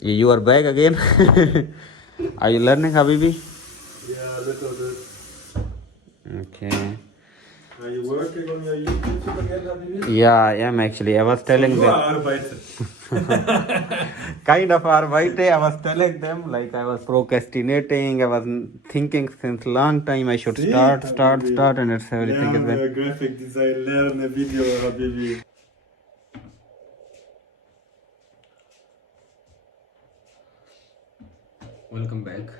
You are back again. Are you learning, Habibi? Yeah, a little bit. Okay. Are you working on your YouTube again, Habibi? Yeah, I am actually. I was telling You them. are arbeitet. Kind of arbeit. I was telling them like I was procrastinating. I was thinking since long time I should See, start, and it's everything is been. Lerne Graphic Design, lerne Video, Habibi. Welcome back.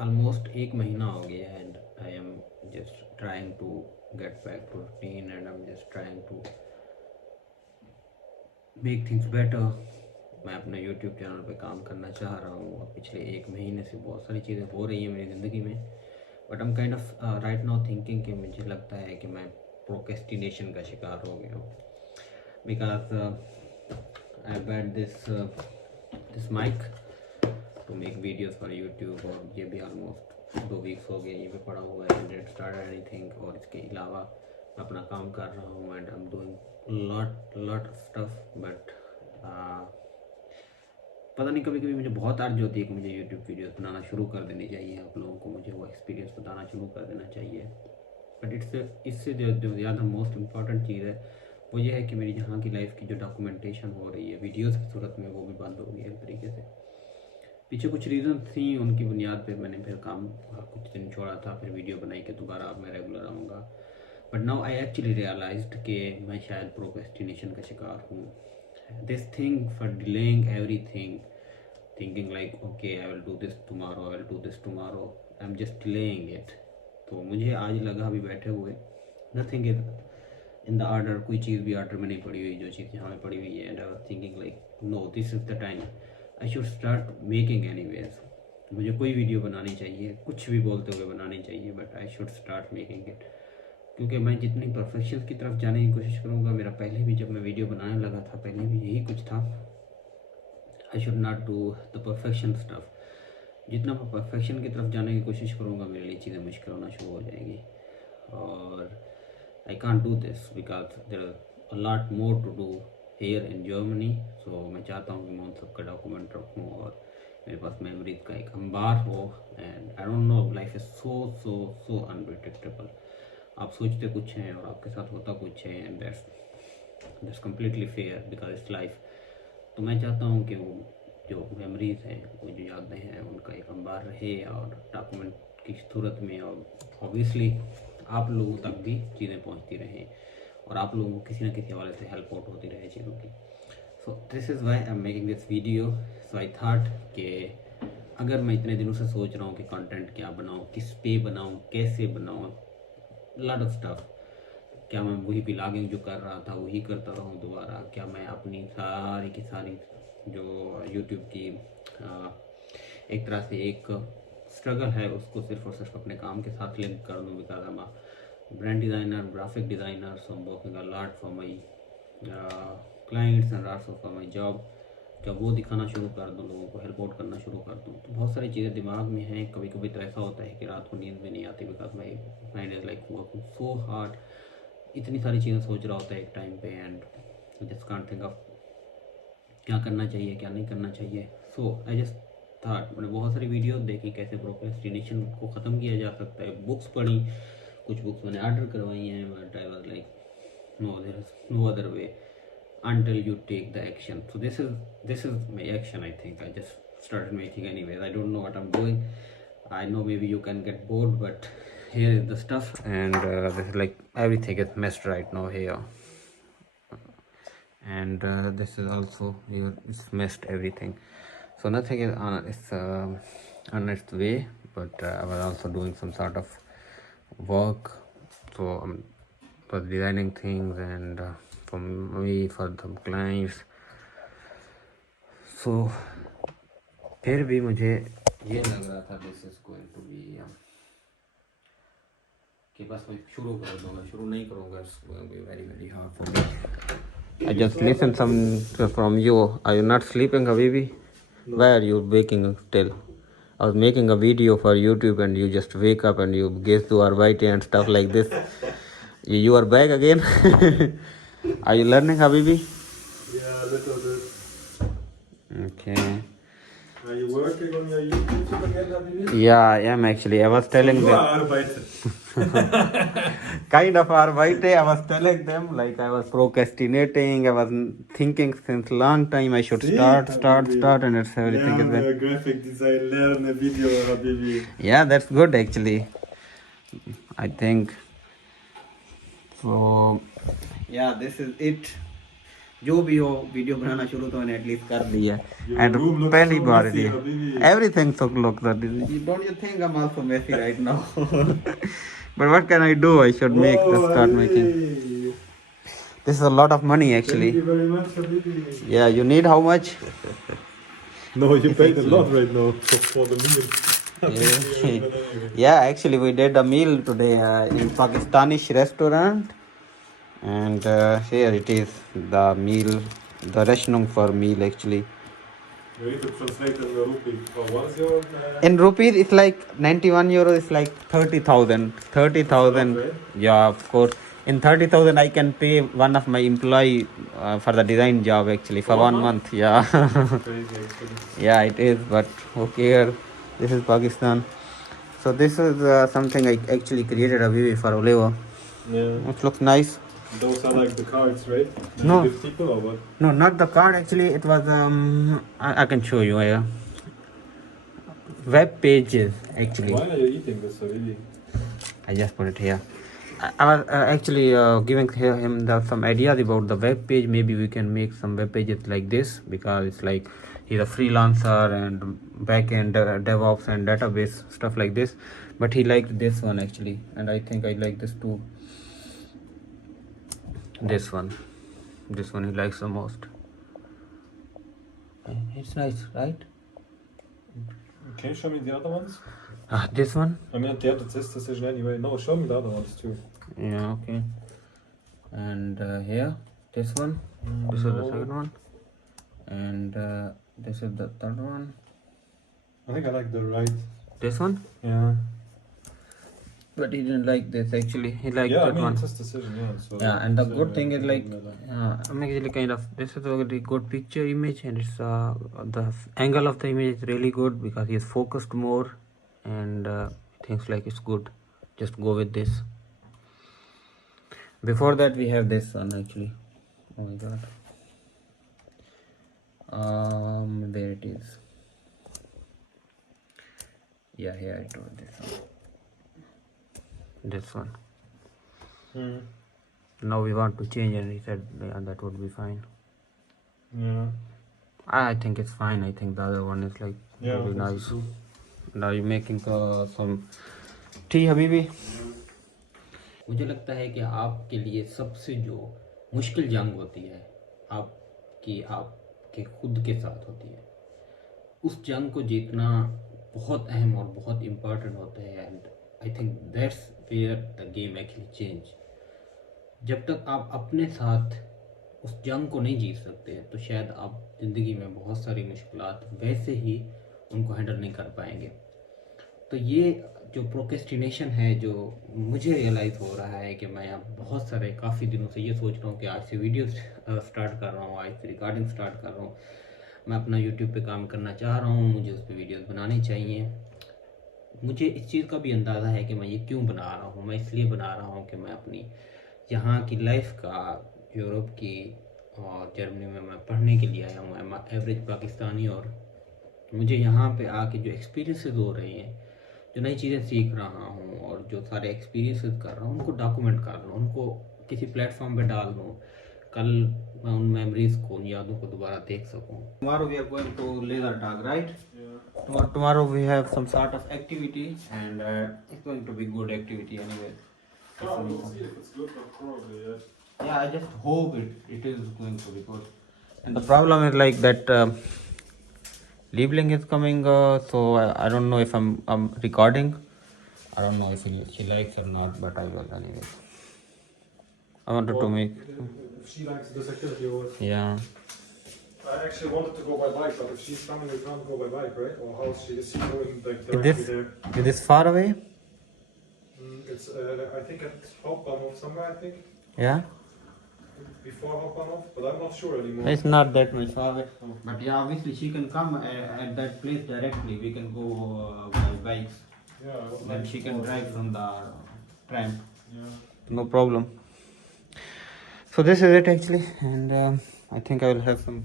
Almost एक महीना हो गया and I am just trying to get back to routine and I am just trying to make things better. मैं अपने YouTube channel पे काम करना चाह रहा हूँ और पिछले एक महीने से बहुत सारी चीज़ें हो रही हैं मेरी ज़िंदगी में. But I am kind of right now thinking कि मुझे लगता है कि मैं प्रोक्रेस्टिनेशन का शिकार हो गया हूँ. Because I bad this mic to make videos for YouTube और ये भी ऑलमोस्ट 2 वीक्स हो गए ये भी पड़ा हुआ है. And start anything. और इसके अलावा मैं अपना काम कर रहा हूँ and I am doing lot stuff. But पता नहीं कभी कभी मुझे बहुत अर्ज होती है कि मुझे यूट्यूब वीडियोस बनाना शुरू कर देनी चाहिए. आप लोगों को मुझे वो एक्सपीरियंस बताना शुरू कर देना चाहिए. बट इससे जो ज़्यादा मोस्ट इम्पॉर्टेंट चीज़ है वो ये है कि मेरी यहाँ की लाइफ की जो डॉक्यूमेंटेशन हो रही है वीडियोस की सूरत में वो भी बंद हो गई है एक तरीके से. पीछे कुछ रीज़न थी उनकी बुनियाद पे मैंने फिर काम कुछ दिन छोड़ा था. फिर वीडियो बनाई कि दोबारा अब मैं रेगुलर आऊँगा. But now I actually realised कि मैं शायद प्रोक्रेस्टिनेशन का शिकार हूँ. This thing for delaying everything, thinking like okay I will do this tomorrow, I will do this tomorrow, I am just delaying it. तो मुझे आज लगा अभी बैठे हुए nothing is in the order. कोई चीज़ भी ऑर्डर में नहीं पड़ी हुई जो चीज़ यहाँ पे पड़ी हुई है. And I was thinking like no this is the time I should start making anyways. मुझे कोई वीडियो बनानी चाहिए, कुछ भी बोलते हुए बनानी चाहिए, but I should start making it. क्योंकि मैं जितनी परफेक्शन की तरफ जाने की कोशिश करूँगा, मेरा पहले भी जब मैं वीडियो बनाने लगा था पहले भी यही कुछ था. I should not do the perfection stuff. जितना मैं परफेक्शन की तरफ जाने की कोशिश करूँगा मेरे लिए चीज़ें मुश्किल होना शुरू हो जाएंगी. और I can't do this because there are a lot more to do here in Germany. So मैं चाहता हूँ कि मैं उन सब का डॉक्यूमेंट रखूँ और मेरे पास मेमोरीज का एक अंबार हो. And I don't know, life is so unpredictable. आप सोचते कुछ हैं और आपके साथ होता कुछ है. And that's completely fair because it's life. तो मैं चाहता हूँ कि वो जो मेमोरीज हैं, वो जो यादें हैं, उनका एक अंबार रहे और डॉक्यूमेंट की सूरत में. और ऑब्वियसली आप लोगों तक भी चीज़ें पहुँचती रहें और आप लोगों को किसी न किसी हवाले से हेल्प आउट होती रहे चीज़ों की. So this is why I am making this video. So I thought कि अगर मैं इतने दिनों से सोच रहा हूँ कि कंटेंट क्या बनाऊँ, किस पे बनाऊँ, कैसे बनाऊँ, लॉट ऑफ स्टफ. क्या मैं वही ब्लॉगिंग जो कर रहा था वही करता रहूँ दोबारा? क्या मैं अपनी सारी की सारी जो यूट्यूब की एक तरह से एक स्ट्रगल है उसको सिर्फ और सिर्फ अपने काम के साथ लिंक कर दूँ? Because I am brand designer, graphic designer, so I am working a lot for my clients and also for my job. क्या वो दिखाना शुरू कर दूँ, लोगों को हेल्प आउट करना शुरू कर दूँ? तो बहुत सारी चीज़ें दिमाग में हैं. कभी कभी तो ऐसा होता है कि रात को नींद भी नहीं आती because my mind is like working so hard. इतनी सारी चीज़ें सोच रहा होता है एक टाइम पे and just can't think of क्या करना चाहिए क्या नहीं करना चाहिए. सो आई जस्ट थाट, मैंने बहुत सारी वीडियोस देखी कैसे प्रोक्रेस्टिनेशन को ख़त्म किया जा सकता है. बुक्स पढ़ी, कुछ बुक्स मैंने ऑर्डर करवाई हैं. But I was like no, there is no other way until you take the action. So this is my action. I think I just started making anyways. I don't know what I'm doing. I know maybe you can get bored, but here is the stuff. And this is like everything is messed right now here. And this is also here, it's messed everything. So nothing is on its way. But I was also doing some sort of work. So was designing things and for me, for the clients. So फिर भी मुझे ये लग रहा था this is going to be कि बस मैं शुरू कर दूंगा. शुरू नहीं करूंगा, it's going to be very very hard for me. I just listen some from you. Are you not sleeping, Habibi? No. Why are you waking still? I was making a video for YouTube and you just wake up and you guess to Arbeit and stuff like this. You are back again. Are you learning, Habibi? Yeah, a little bit. Okay. Are you working on your YouTube again, Habibi? Yeah, I am actually. I was telling You them. are arbeiten. Kind of arbeite. I was telling them like I was procrastinating. I was thinking since long time I should See, start, Habibi. and it's everything is Lerne graphic design, lerne video, Habibi. yeah, that's good actually. I think so. Yeah, this is it. जो भी हो video बनाना शुरू तो मैंने at least कर दिया Your and room looks पहली so बार messy, ये Habibi. everything so look that don't you think I'm also messy right now but what can I do I should make the Oh, start making Habibi. this is a lot of money Thank actually you very much, Habibi. yeah you need how much No, you It's paid a lot excellent. right now for the meal. yeah actually we did a meal today in Pakistani restaurant and here it is the meal the rationing for meal actually You need to translate in the rupee. Oh, what is your... in rupees it's like 91 euro is like 30,000 right? yeah of course in 30,000 I can pay one of my employee for the design job actually for 1 month yeah Crazy, actually. yeah it is but okay this is Pakistan so this is something I actually created a video for Oliver Yeah. it looks nice Those are like the cards, right? That No. you give people or what? no not the card actually it was I can show you yeah web pages actually Why are you eating this, Habibi? I just put it here. I was actually giving him some ideas about the web page. Maybe we can make some web pages like this because it's like he's a freelancer and backend DevOps and database stuff like this. But he liked this one actually, and I think I like this too. This one he likes the most. It's nice, right? Can you show me the other ones? This one. I mean, they have the test decision anyway. No, show me the other ones too. Yeah, okay. And here, this one. This is the second one. And this is the third one. I think I like the right. This one. Yeah. But he didn't like this actually. He liked Yeah, I that mean, one. test decision, yeah. So Yeah, and the so, good thing is like doesn't I'm actually kind of this is a very good picture image and it's the angle of the image is really good because he is focused more and things like it's good. Just go with this. Before that we have this one actually. Oh my god. There it is. Yeah, here it was this one. This one. Mm. Now we want to change and he said yeah, that would be fine. Yeah. I think it's fine. I think the other one is like Yeah. really that's nice. cool. Now you're making some tea, Habibi. मुझे लगता है कि आपके लिए सबसे जो मुश्किल जंग होती है आपके खुद के साथ होती है उस जंग को जीतना बहुत अहम और बहुत इम्पोर्टेंट होता है and I think that's where the game actually change जब तक आप अपने साथ उस जंग को नहीं जीत सकते तो शायद आप ज़िंदगी में बहुत सारी मुश्किलात वैसे ही उनको हैंडल नहीं कर पाएंगे तो ये जो प्रोक्रेस्टिनेशन है जो मुझे रियलाइज़ हो रहा है कि मैं अब बहुत सारे काफ़ी दिनों से ये सोच रहा हूँ कि आज से वीडियो स्टार्ट कर रहा हूँ आज से रिकॉर्डिंग स्टार्ट कर रहा हूँ मैं अपना यूट्यूब पे काम करना चाह रहा हूँ मुझे उस पर वीडियोस बनाने चाहिए मुझे इस चीज़ का भी अंदाज़ा है कि मैं ये क्यों बना रहा हूँ मैं इसलिए बना रहा हूँ कि मैं अपनी यहाँ की लाइफ का यूरोप की और जर्मनी में मैं पढ़ने के लिए आया हूँ मैं एवरेज पाकिस्तानी और मुझे यहाँ पे आके जो एक्सपीरियंसेस हो रहे हैं जो नई चीज़ें सीख रहा हूँ और जो सारे एक्सपीरियंसेस कर रहा हूँ उनको डॉक्यूमेंट कर लूँ उनको किसी प्लेटफॉर्म पे डाल दूँ कल मैं उन मेमोरीज को उन यादों को दोबारा देख सकूँ Tomorrow we are going to laser tag, right? Yeah. Tomorrow we have some sort of activity and it's going to be good activity anyway. Oh, we'll see if it's good, but probably, yeah. Yeah, I just hope it is going to be good. And the problem is like that Liebling is coming, so I don't know if I'm recording. I don't know if she likes or not, but I will anyway. I wanted to make. If she likes this activity or what? Yeah. I actually wanted to go by bike, but if she's coming, we can't go by bike, right? Or how is she going like directly there? Is this far away? It's I think at Hauptbahnhof somewhere, I think. Yeah. before Hopanov, but I'm not sure anymore. It's not that much far away. But yeah, obviously she can come at that place directly. We can go by bikes. Yeah, I would Then like she to can go drive there. from the tram. Yeah. No problem. So this is it actually, and I think I will have some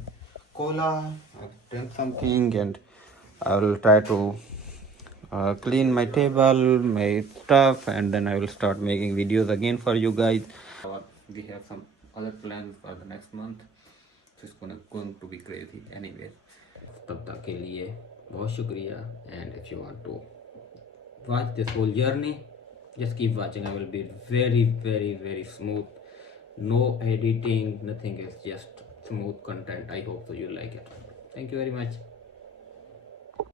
cola. I'll drink something, and I will try to clean my table, my stuff, and then I will start making videos again for you guys. We have some other plans for the next month, so it's going to be crazy anyway. तब तक के लिए बहुत शुक्रिया, and if you want to watch this whole journey, just keep watching. I will be very smooth, no editing, nothing, is just smooth content. I hope so you like it. Thank you very much.